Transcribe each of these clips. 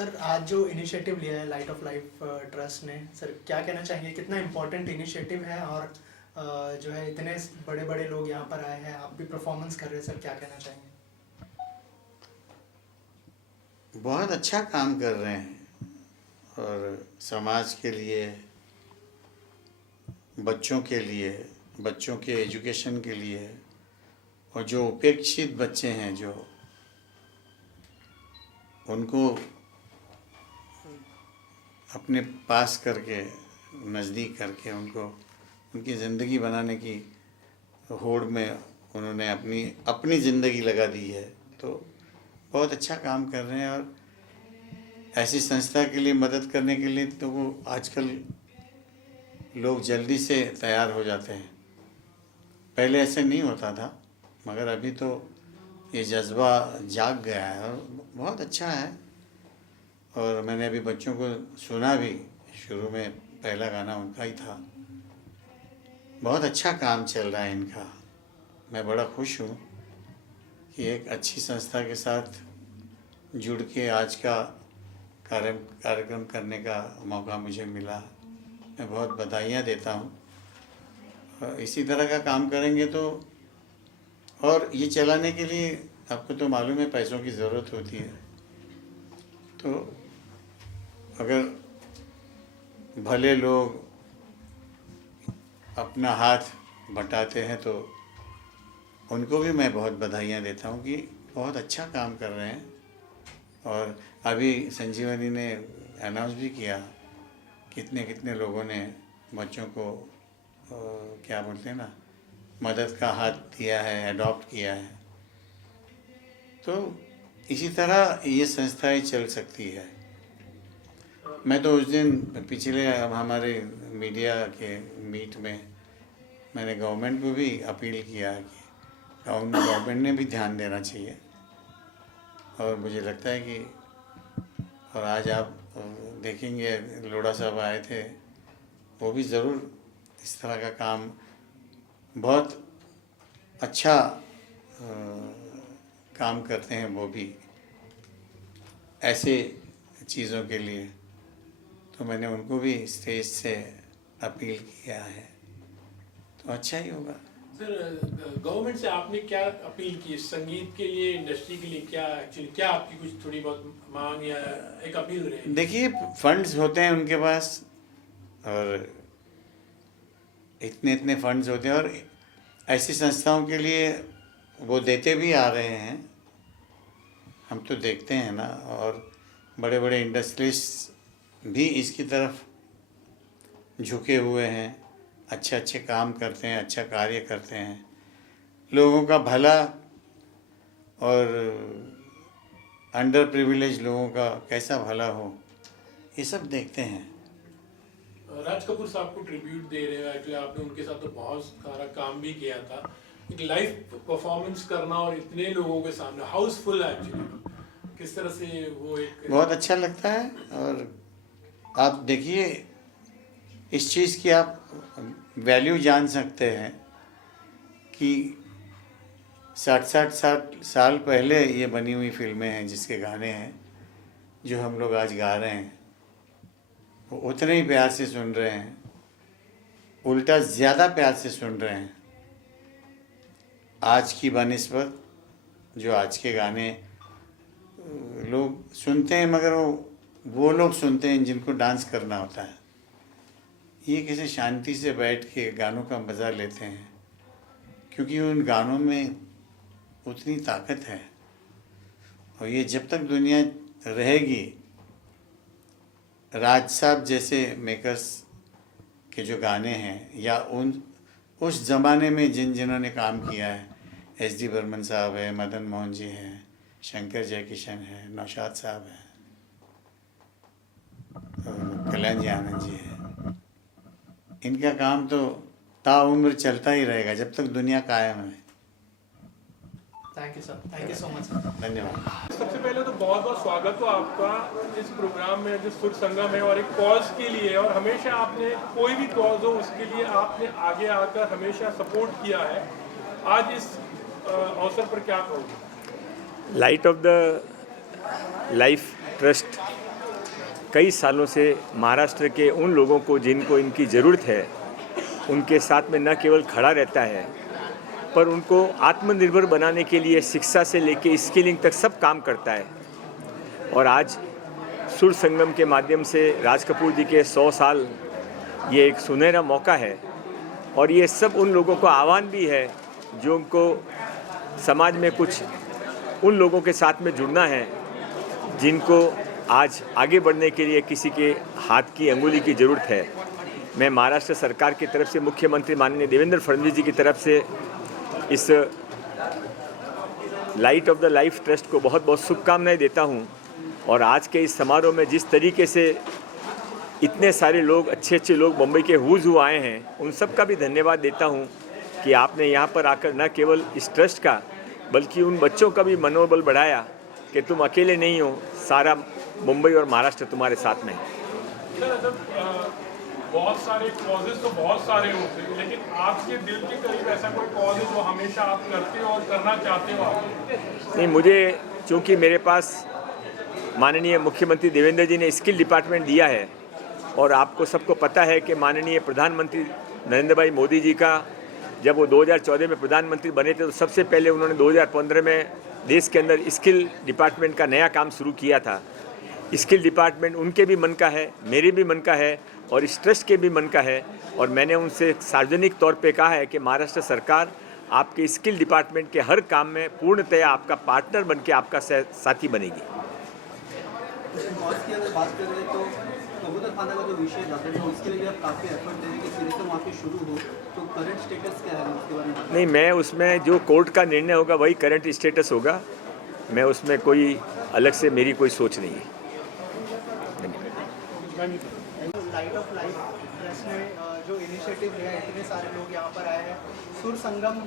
Sir आज जो initiative लिया है लाइट ऑफ लाइफ ट्रस्ट ने, सर क्या कहना चाहिए, कितना इम्पोर्टेंट इनिशिएटिव है और जो है इतने बड़े बड़े लोग यहाँ पर आए हैं, आप भी परफॉर्मेंस कर रहे हैं, सर क्या कहना चाहेंगे? बहुत अच्छा काम कर रहे हैं और समाज के लिए, बच्चों के लिए, बच्चों के एजुकेशन के लिए, और जो उपेक्षित बच्चे हैं जो उनको अपने पास करके, नज़दीक करके उनको उनकी ज़िंदगी बनाने की होड़ में उन्होंने अपनी ज़िंदगी लगा दी है। तो बहुत अच्छा काम कर रहे हैं और ऐसी संस्था के लिए मदद करने के लिए तो वो आजकल लोग जल्दी से तैयार हो जाते हैं। पहले ऐसे नहीं होता था, मगर अभी तो ये जज्बा जाग गया है और बहुत अच्छा है। और मैंने अभी बच्चों को सुना भी, शुरू में पहला गाना उनका ही था। बहुत अच्छा काम चल रहा है इनका। मैं बड़ा खुश हूँ कि एक अच्छी संस्था के साथ जुड़ के आज का कार्यक्रम करने का मौका मुझे मिला। मैं बहुत बधाइयाँ देता हूँ। इसी तरह का काम करेंगे तो, और ये चलाने के लिए आपको तो मालूम है पैसों की ज़रूरत होती है। तो अगर भले लोग अपना हाथ बटाते हैं तो उनको भी मैं बहुत बधाइयाँ देता हूँ कि बहुत अच्छा काम कर रहे हैं। और अभी संजीवनी ने अनाउंस भी किया कितने कितने लोगों ने बच्चों को क्या बोलते हैं ना, मदद का हाथ दिया है, अडॉप्ट किया है। तो इसी तरह ये संस्थाएं चल सकती है। मैं तो उस दिन पिछले हमारे मीडिया के मीट में मैंने गवर्नमेंट को भी अपील किया कि गवर्नमेंट ने भी ध्यान देना चाहिए। और मुझे लगता है कि, और आज आप देखेंगे लोढ़ा साहब आए थे, वो भी ज़रूर इस तरह का काम बहुत अच्छा काम करते हैं वो भी ऐसे चीज़ों के लिए। तो मैंने उनको भी स्टेज से अपील किया है, तो अच्छा ही होगा। सर गवर्नमेंट से आपने क्या अपील की संगीत के लिए, इंडस्ट्री के लिए? क्या एक्चुअली क्या आपकी कुछ थोड़ी बहुत मांग या एक अपील रही? देखिए, फंड्स होते हैं उनके पास और इतने इतने फंड्स होते हैं और ऐसी संस्थाओं के लिए वो देते भी आ रहे हैं। हम तो देखते हैं ना, और बड़े बड़े इंडस्ट्रियलिस्ट भी इसकी तरफ झुके हुए हैं, अच्छे अच्छे काम करते हैं, अच्छा कार्य करते हैं, लोगों का भला और अंडर प्रिविलेज लोगों का कैसा भला हो, ये सब देखते हैं। राज कपूर साहब को ट्रिब्यूट दे रहे हैं, एक्चुअली आपने उनके साथ तो बहुत सारा काम भी किया था। एक लाइव परफॉर्मेंस करना और इतने लोगों के सामने हाउसफुल, एक्चुअली किस तरह से वो एक बहुत अच्छा लगता है। और आप देखिए, इस चीज़ की आप वैल्यू जान सकते हैं कि 60 साल पहले ये बनी हुई फिल्में हैं जिसके गाने हैं जो हम लोग आज गा रहे हैं, वो उतने ही प्यार से सुन रहे हैं, उल्टा ज़्यादा प्यार से सुन रहे हैं आज की बनिस्बत। जो आज के गाने लोग सुनते हैं, मगर वो लोग सुनते हैं जिनको डांस करना होता है। ये कैसे शांति से बैठ के गानों का मज़ा लेते हैं, क्योंकि उन गानों में उतनी ताकत है। और ये जब तक दुनिया रहेगी, राज साहब जैसे मेकर्स के जो गाने हैं, या उस ज़माने में जिन्होंने काम किया है, एस डी बर्मन साहब है, मदन मोहन जी हैं, शंकर जयकिशन है, नौशाद साहब हैं, कल्याण जी आनंद जी हैं, इनका काम तो ताउम्र चलता ही रहेगा जब तक दुनिया कायम है। Thank you sir, thank you so much sir. धन्यवाद। सबसे पहले तो बहुत बहुत स्वागत हो आपका इस प्रोग्राम में जो सुर संगम है, और एक कॉज के लिए, और हमेशा आपने कोई भी कॉज हो उसके लिए आपने आगे आकर हमेशा सपोर्ट किया है। आज इस अवसर पर क्या कहोगे? Light of the life trust कई सालों से महाराष्ट्र के उन लोगों को जिनको इनकी ज़रूरत है उनके साथ में न केवल खड़ा रहता है पर उनको आत्मनिर्भर बनाने के लिए शिक्षा से लेके स्किलिंग तक सब काम करता है। और आज सुर संगम के माध्यम से राज कपूर जी के 100 साल ये एक सुनहरा मौका है और ये सब उन लोगों को आह्वान भी है जो उनको समाज में कुछ उन लोगों के साथ में जुड़ना है जिनको आज आगे बढ़ने के लिए किसी के हाथ की अंगुली की ज़रूरत है। मैं महाराष्ट्र सरकार की तरफ से मुख्यमंत्री माननीय देवेंद्र फडणवीस जी की तरफ से इस light of the life trust को बहुत बहुत शुभकामनाएं देता हूं और आज के इस समारोह में जिस तरीके से इतने सारे लोग अच्छे लोग मुंबई के हुज हु आए हैं उन सब का भी धन्यवाद देता हूं कि आपने यहां पर आकर न केवल इस ट्रस्ट का बल्कि उन बच्चों का भी मनोबल बढ़ाया कि तुम अकेले नहीं हो, सारा मुंबई और महाराष्ट्र तुम्हारे साथ में है। बहुत सारे कॉजेज तो बहुत सारे होते हैं, लेकिन आपके दिल के करीब ऐसा कोई कॉज है जो हमेशा आप करते हो और करना चाहते हो आप? नहीं, मुझे चूँकि मेरे पास माननीय मुख्यमंत्री देवेंद्र जी ने स्किल डिपार्टमेंट दिया है और आपको सबको पता है कि माननीय प्रधानमंत्री नरेंद्र भाई मोदी जी का जब वो 2014 में प्रधानमंत्री बने थे तो सबसे पहले उन्होंने 2015 में देश के अंदर स्किल डिपार्टमेंट का नया काम शुरू किया था। स्किल डिपार्टमेंट उनके भी मन का है, मेरे भी मन का है और इस ट्रस्ट के भी मन का है और मैंने उनसे सार्वजनिक तौर पे कहा है कि महाराष्ट्र सरकार आपके स्किल डिपार्टमेंट के हर काम में पूर्णतया आपका पार्टनर बन के आपका साथी बनेगी। बात कर रहे हैं तो कबूतर खाना का जो विषय था तो उसके लिए आप काफ़ी एफर्ट दे रहे हैं कि सिरे से वहाँ पे शुरू हो, तो करंट स्टेटस क्या है उसके बारे में? नहीं, मैं उसमें जो कोर्ट का निर्णय होगा वही करंट स्टेटस होगा, मैं उसमें कोई अलग से मेरी कोई सोच नहीं है। लाइट ऑफ लाइफ ट्रस्ट ने जो इनिशिएटिव लिया है, इतने सारे लोग यहाँ पर आए हैं, सुर संगम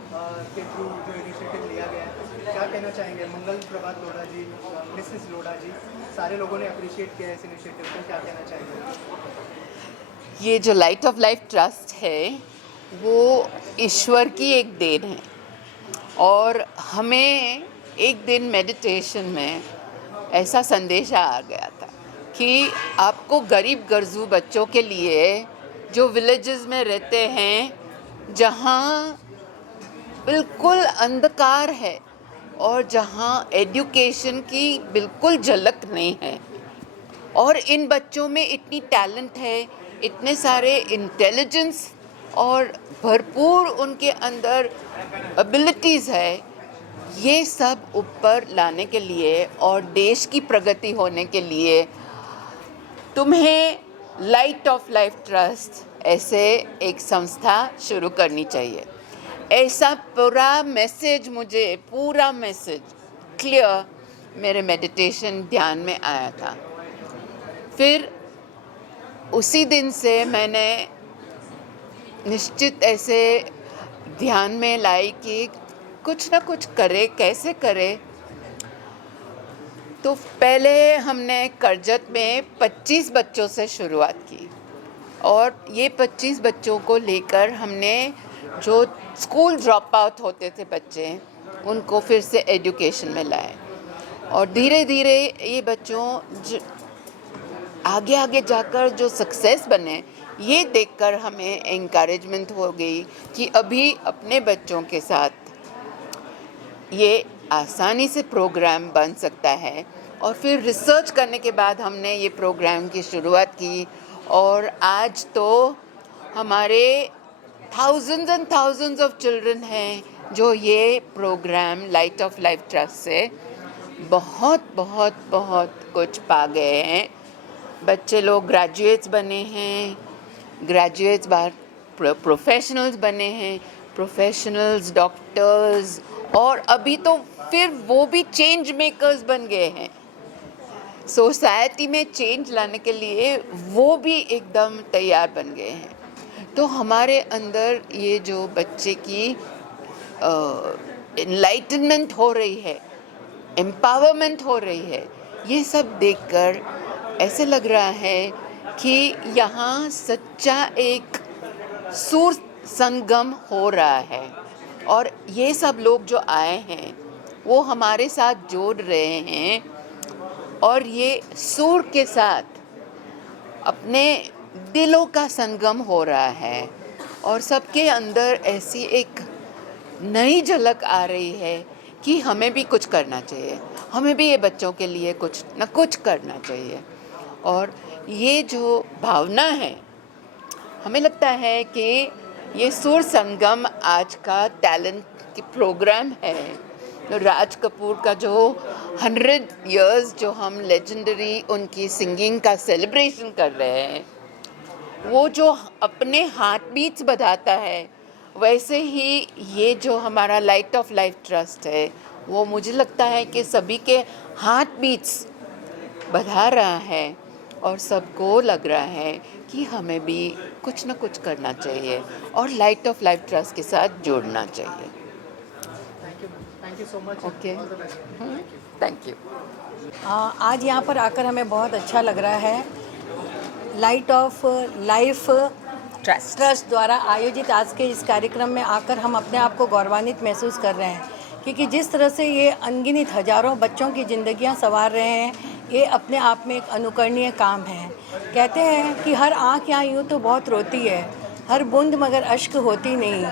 के थ्रू जो इनिशिएटिव लिया गया है, क्या कहना चाहेंगे? मंगल प्रभात लोढ़ा जी, मिसेस लोढ़ा जी, सारे लोगों ने अप्रिशिएट किया है इस इनिशिएटिव को, क्या कहना चाहेंगे? ये जो लाइट ऑफ लाइफ ट्रस्ट है वो ईश्वर की एक देन है और हमें एक दिन मेडिटेशन में ऐसा संदेश आ गया था कि आपको गरीब गर्जू बच्चों के लिए जो विलेजेस में रहते हैं जहाँ बिल्कुल अंधकार है और जहाँ एजुकेशन की बिल्कुल झलक नहीं है और इन बच्चों में इतनी टैलेंट है, इतने सारे इंटेलिजेंस और भरपूर उनके अंदर एबिलिटीज़ है, ये सब ऊपर लाने के लिए और देश की प्रगति होने के लिए तुम्हें लाइट ऑफ लाइफ ट्रस्ट ऐसे एक संस्था शुरू करनी चाहिए। ऐसा पूरा मैसेज क्लियर मेरे मेडिटेशन ध्यान में आया था। फिर उसी दिन से मैंने निश्चित ऐसे ध्यान में लाई कि कुछ ना कुछ करे, कैसे करे। तो पहले हमने करजत में 25 बच्चों से शुरुआत की और ये 25 बच्चों को लेकर हमने जो स्कूल ड्रॉप आउट होते थे बच्चे, उनको फिर से एजुकेशन में लाए और धीरे धीरे ये बच्चों आगे जाकर जो सक्सेस बने, ये देखकर हमें एनकरेजमेंट हो गई कि अभी अपने बच्चों के साथ ये आसानी से प्रोग्राम बन सकता है। और फिर रिसर्च करने के बाद हमने ये प्रोग्राम की शुरुआत की और आज तो हमारे thousands and thousands of children हैं जो ये programme light of life trust से बहुत कुछ पा गए हैं। बच्चे लोग ग्रेजुएट्स बने हैं, ग्रेजुएट्स बाहर प्रोफेशनल्स बने हैं, प्रोफेशनल्स डॉक्टर्स और अभी तो फिर वो भी चेंज मेकर्स बन गए हैं। सोसाइटी में चेंज लाने के लिए वो भी एकदम तैयार बन गए हैं। तो हमारे अंदर ये जो बच्चे की एनलाइटनमेंट हो रही है, एम्पावरमेंट हो रही है, ये सब देखकर ऐसे लग रहा है कि यहाँ सच्चा एक सुर संगम हो रहा है और ये सब लोग जो आए हैं वो हमारे साथ जोड़ रहे हैं और ये सुर के साथ अपने दिलों का संगम हो रहा है और सबके अंदर ऐसी एक नई झलक आ रही है कि हमें भी कुछ करना चाहिए, हमें भी ये बच्चों के लिए कुछ न कुछ करना चाहिए। और ये जो भावना है, हमें लगता है कि ये सुर संगम आज का टैलेंट की प्रोग्राम है। तो राज कपूर का जो 100 इयर्स जो हम लेजेंडरी उनकी सिंगिंग का सेलिब्रेशन कर रहे हैं, वो जो अपने हार्ट बीट्स बढ़ाता है, वैसे ही ये जो हमारा लाइट ऑफ लाइफ ट्रस्ट है, वो मुझे लगता है कि सभी के हार्ट बीट्स बढ़ा रहा है और सबको लग रहा है कि हमें भी कुछ न कुछ करना चाहिए और लाइट ऑफ लाइफ ट्रस्ट के साथ जोड़ना चाहिए। Thank you so much. Okay, all the best. Thank you. आज यहाँ पर आकर हमें बहुत अच्छा लग रहा है। लाइट ऑफ लाइफ ट्रस्ट द्वारा आयोजित आज के इस कार्यक्रम में आकर हम अपने आप को गौरवान्वित महसूस कर रहे हैं, क्योंकि जिस तरह से ये अनगिनत हजारों बच्चों की ज़िंदगियाँ संवार रहे हैं, ये अपने आप में एक अनुकरणीय काम है। कहते हैं कि हर आँख यहाँ यूँ तो बहुत रोती है, हर बूंद मगर अश्क होती नहीं।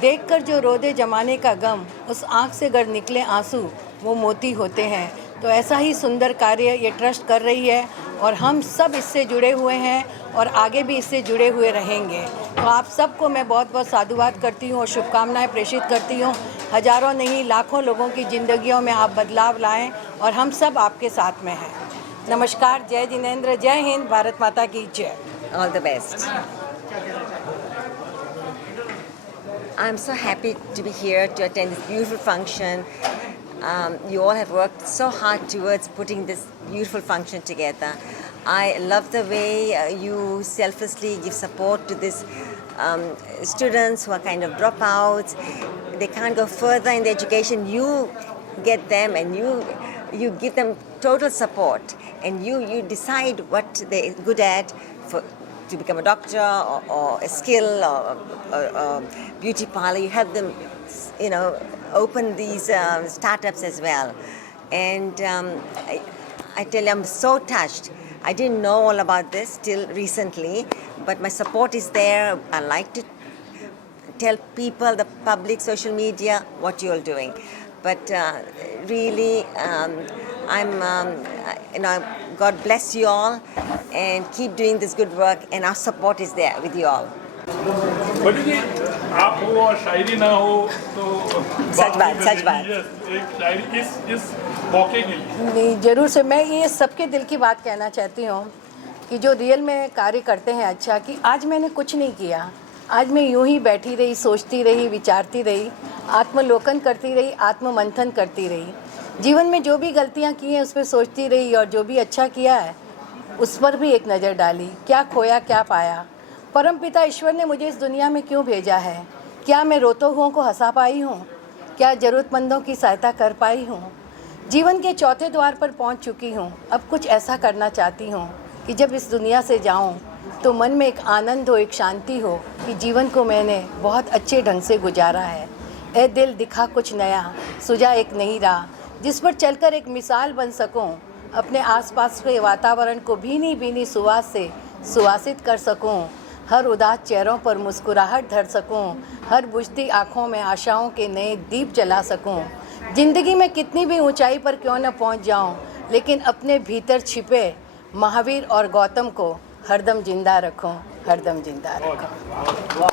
देखकर जो रोदे जमाने का गम, उस आँख से गर निकले आंसू वो मोती होते हैं। तो ऐसा ही सुंदर कार्य ये ट्रस्ट कर रही है और हम सब इससे जुड़े हुए हैं और आगे भी इससे जुड़े हुए रहेंगे। तो आप सबको मैं बहुत बहुत साधुवाद करती हूँ और शुभकामनाएं प्रेषित करती हूँ। हजारों नहीं लाखों लोगों की ज़िंदगियों में आप बदलाव लाएं और हम सब आपके साथ में हैं। नमस्कार, जय जिनेंद्र, जय हिंद, भारत माता की जय। All the best. I'm so happy to be here to attend this beautiful function. You all have worked so hard towards putting this beautiful function together. I love the way you selflessly give support to these students who are kind of dropouts. They can't go further in the education. You get them and you give them total support, and you decide what they're good at to become a doctor or a skill or a beauty parlor. You help them, open these startups as well. And I tell you, I'm so touched. I didn't know all about this till recently, but my support is there. I like to tell people, the public, social media, what you're doing. But really, God bless you all and keep doing this good work, and our support is there with you all. बड़ी जी, आप हो और शायरी ना हो तो सच बात। एक शायरी इस मौके के लिए नहीं, ज़रूर से मैं ये सबके दिल की बात कहना चाहती हूँ कि जो रियल में कार्य करते हैं अच्छा, कि आज मैंने कुछ नहीं किया, आज मैं यूं ही बैठी रही, सोचती रही, विचारती रही, आत्मलोकन करती रही, आत्ममंथन करती रही। जीवन में जो भी गलतियाँ की हैं उस पर सोचती रही और जो भी अच्छा किया है उस पर भी एक नज़र डाली। क्या खोया क्या पाया, परमपिता ईश्वर ने मुझे इस दुनिया में क्यों भेजा है, क्या मैं रोते हुओं को हंसा पाई हूँ, क्या ज़रूरतमंदों की सहायता कर पाई हूँ। जीवन के चौथे द्वार पर पहुँच चुकी हूँ। अब कुछ ऐसा करना चाहती हूँ कि जब इस दुनिया से जाऊँ तो मन में एक आनंद हो, एक शांति हो कि जीवन को मैंने बहुत अच्छे ढंग से गुजारा है। ए दिल दिखा कुछ नया, सुझा एक नई राह, जिस पर चलकर एक मिसाल बन सकूं, अपने आसपास के वातावरण को भीनी भीनी सुवास से सुवासित कर सकूं, हर उदास चेहरों पर मुस्कुराहट धर सकूं, हर बुझती आँखों में आशाओं के नए दीप जला सकूं। ज़िंदगी में कितनी भी ऊंचाई पर क्यों न पहुंच जाऊं, लेकिन अपने भीतर छिपे महावीर और गौतम को हरदम जिंदा रखूं, हरदम जिंदा रखूं।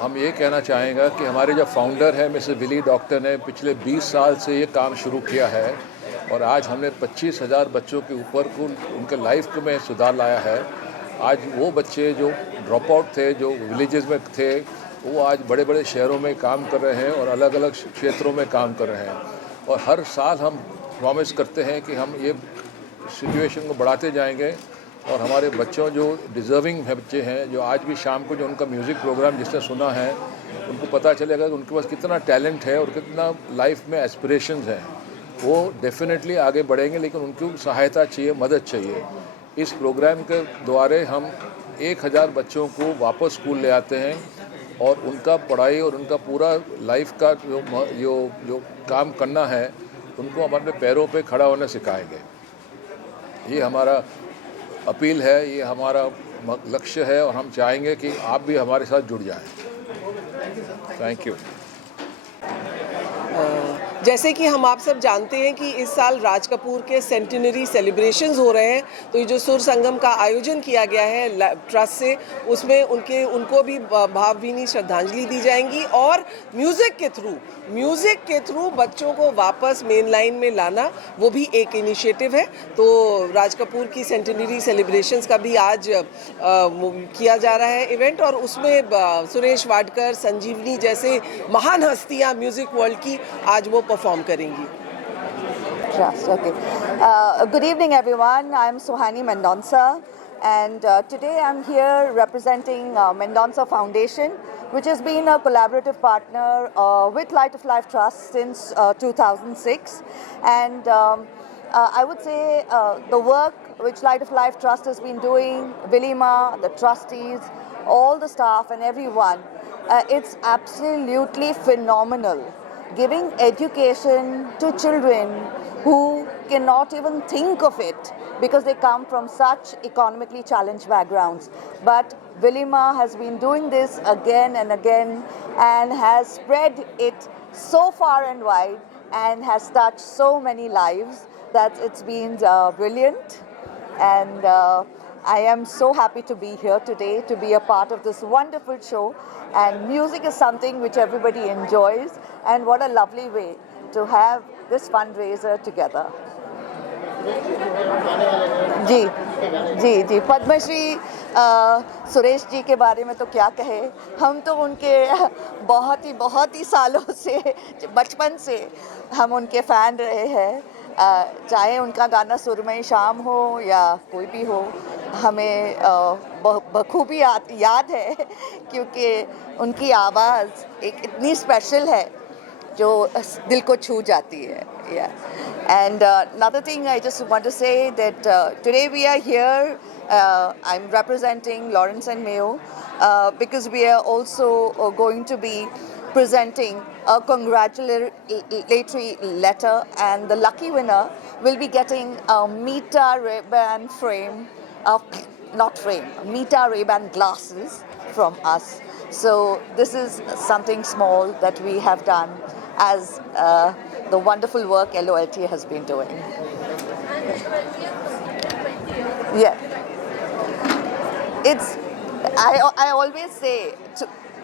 हम ये कहना चाहेंगे कि हमारे जो फाउंडर हैं मिस्टर विली डॉक्टर ने पिछले 20 साल से ये काम शुरू किया है और आज हमने 25,000 बच्चों के ऊपर को उनके लाइफ में सुधार लाया है। आज वो बच्चे जो ड्रॉप आउट थे, जो विलेजेस में थे, वो आज बड़े बड़े शहरों में काम कर रहे हैं और अलग अलग क्षेत्रों में काम कर रहे हैं। और हर साल हम प्रॉमिस करते हैं कि हम ये सिचुएशन को बढ़ाते जाएंगे और हमारे बच्चों जो डिज़र्विंग बच्चे हैं, जो आज भी शाम को जो उनका म्यूज़िक प्रोग्राम जिसने सुना है, उनको पता चलेगा कि उनके पास कितना टैलेंट है और कितना लाइफ में एस्पिरेशंस हैं। वो डेफिनेटली आगे बढ़ेंगे, लेकिन उनको सहायता चाहिए, मदद चाहिए। इस प्रोग्राम के द्वारा हम 1000 बच्चों को वापस स्कूल ले आते हैं और उनका पढ़ाई और उनका पूरा लाइफ का जो काम करना है, उनको हम अपने पैरों पे खड़ा होना सिखाएंगे। ये हमारा अपील है, ये हमारा लक्ष्य है और हम चाहेंगे कि आप भी हमारे साथ जुड़ जाएं। Thank you. जैसे कि हम आप सब जानते हैं कि इस साल राज कपूर के सेंटिनरी सेलिब्रेशंस हो रहे हैं, तो ये जो सुर संगम का आयोजन किया गया है ट्रस्ट से, उसमें उनको भी भावभीनी श्रद्धांजलि दी जाएंगी और म्यूज़िक के थ्रू बच्चों को वापस मेन लाइन में लाना, वो भी एक इनिशिएटिव है। तो राज कपूर की सेंटिनरी सेलिब्रेशंस का भी आज किया जा रहा है इवेंट, और उसमें सुरेश वाडकर, संजीवनी जैसे महान हस्तियाँ म्यूज़िक वर्ल्ड की आज वो परफॉर्म करेंगी। Trust, okay. Good evening, everyone. I'm Suhani Mendonca, and today I'm here representing Mendonca Foundation, which has been a collaborative partner with Light of Life Trust since 2006. And I would say the work which Light of Life Trust has been doing, Vilima, the trustees, all the staff and everyone, it's absolutely phenomenal. Giving education to children who cannot even think of it because they come from such economically challenged backgrounds. But Vilima has been doing this again and again and has spread it so far and wide and has touched so many lives that it's been brilliant. And I am so happy to be here today, to be a part of this wonderful show. And music is something which everybody enjoys, and what a lovely way to have this fundraiser together. जी पद्मश्री सुरेश जी के बारे में तो क्या कहे, हम तो उनके बहुत ही सालों से, बचपन से हम उनके फ़ैन रहे हैं। चाहे उनका गाना सुरमई शाम हो या कोई भी हो, हमें बखूबी याद है, क्योंकि उनकी आवाज़ एक इतनी स्पेशल है जो दिल को छू जाती है। And another thing I just want to say that today we are here, I'm representing Lawrence and Mayo because we are also going to be presenting a congratulatory letter, and the lucky winner will be getting a Meta Ray-Ban Meta Ray-Ban glasses from us. So this is something small that we have done as the wonderful work LOLT has been doing. Yeah. I always say,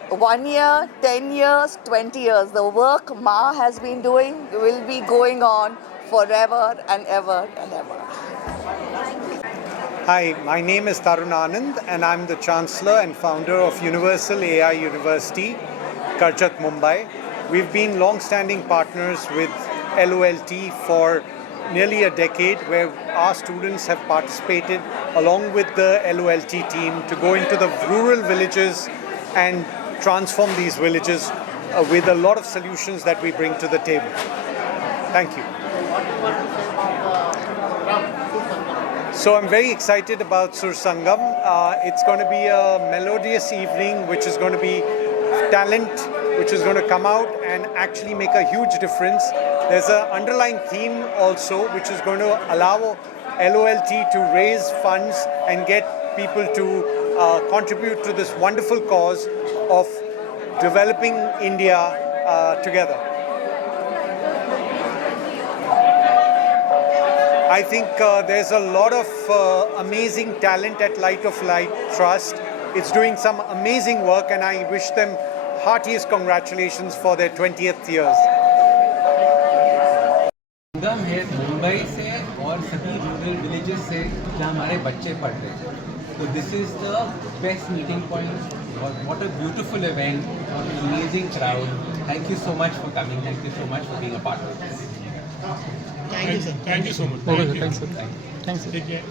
1 year, 10 years, 20 years, the work Ma has been doing will be going on forever and ever and ever. Hi, my name is Tarun Anand and I'm the Chancellor and founder of Universal AI University, Karjat, Mumbai. We've been long-standing partners with LOLT for nearly a decade, where our students have participated along with the LOLT team to go into the rural villages and transform these villages with a lot of solutions that we bring to the table. Thank you. So I'm very excited about Sur Sangam. It's going to be a melodious evening, which is going to be talent, which is going to come out and actually make a huge difference. There's an underlying theme also, which is going to allow LOLT to raise funds and get people to contribute to this wonderful cause of developing India together. I think there's a lot of amazing talent at Light of Life Trust. It's doing some amazing work, and I wish them heartiest congratulations for their 20th years. संगम है मुंबई से और सभी rural villages से जहाँ हमारे बच्चे पढ़ते हैं, तो this is the best meeting point. What a beautiful event, what an amazing crowd. Thank you so much for coming. Thank you so much for being a part of this. Thank you, sir. Thank you so much. Okay, thanks, sir. Thanks. Take care.